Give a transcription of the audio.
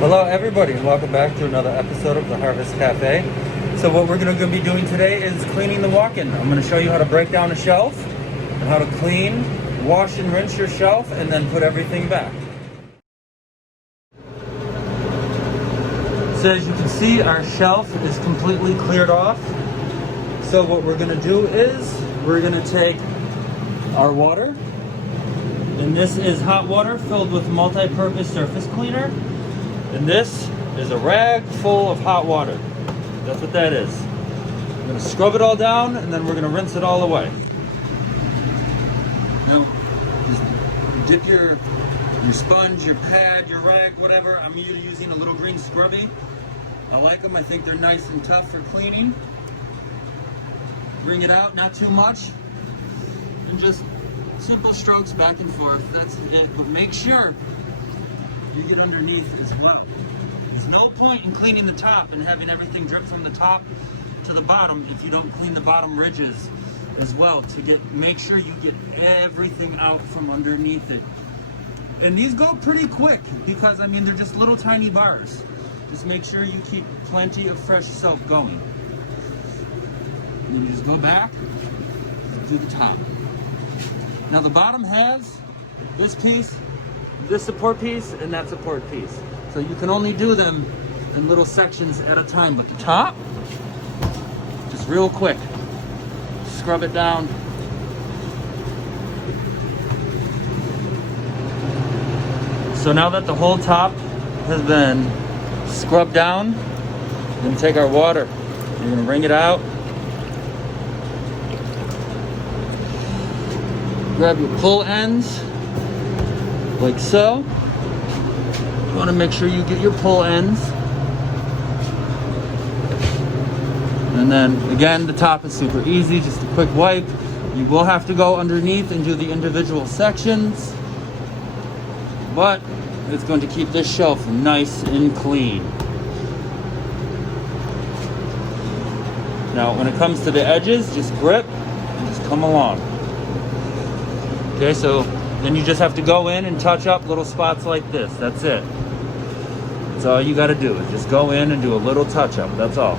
Hello everybody and welcome back to another episode of the Harvest Cafe. So what we're going to be doing today is cleaning the walk-in. I'm going to show you how to break down a shelf and how to clean, wash and rinse your shelf and then put everything back. So as you can see, our shelf is completely cleared off. So what we're going to do is we're going to take our water, and this is hot water filled with multi-purpose surface cleaner. And this is a rag full of hot water. That's what that is. We're going to scrub it all down and then we're going to rinse it all away. Now, just dip your sponge, your pad, your rag, whatever. I'm using a little green scrubby. I like them. I think they're nice and tough for cleaning. Bring it out, not too much. And just simple strokes back and forth. That's it. But make sure you get underneath as well. There's no point in cleaning the top and having everything drip from the top to the bottom if you don't clean the bottom ridges as well to make sure you get everything out from underneath it. And these go pretty quick because they're just little tiny bars. Just make sure you keep plenty of fresh soap going. And then you just go back to the top. Now the bottom has this piece, this support piece, and that support piece. So you can only do them in little sections at a time. But the top, just real quick, scrub it down. So now that the whole top has been scrubbed down, we're gonna take our water. We're gonna wring it out. Grab your pull ends, like so. You want to make sure you get your pull ends. And then again, the top is super easy, just a quick wipe. You will have to go underneath and do the individual sections, but it's going to keep this shelf nice and clean. Now when it comes to the edges, just grip and just come along. Okay, so then you just have to go in and touch up little spots like this. That's it. That's all you got to do, is just go in and do a little touch up. That's all.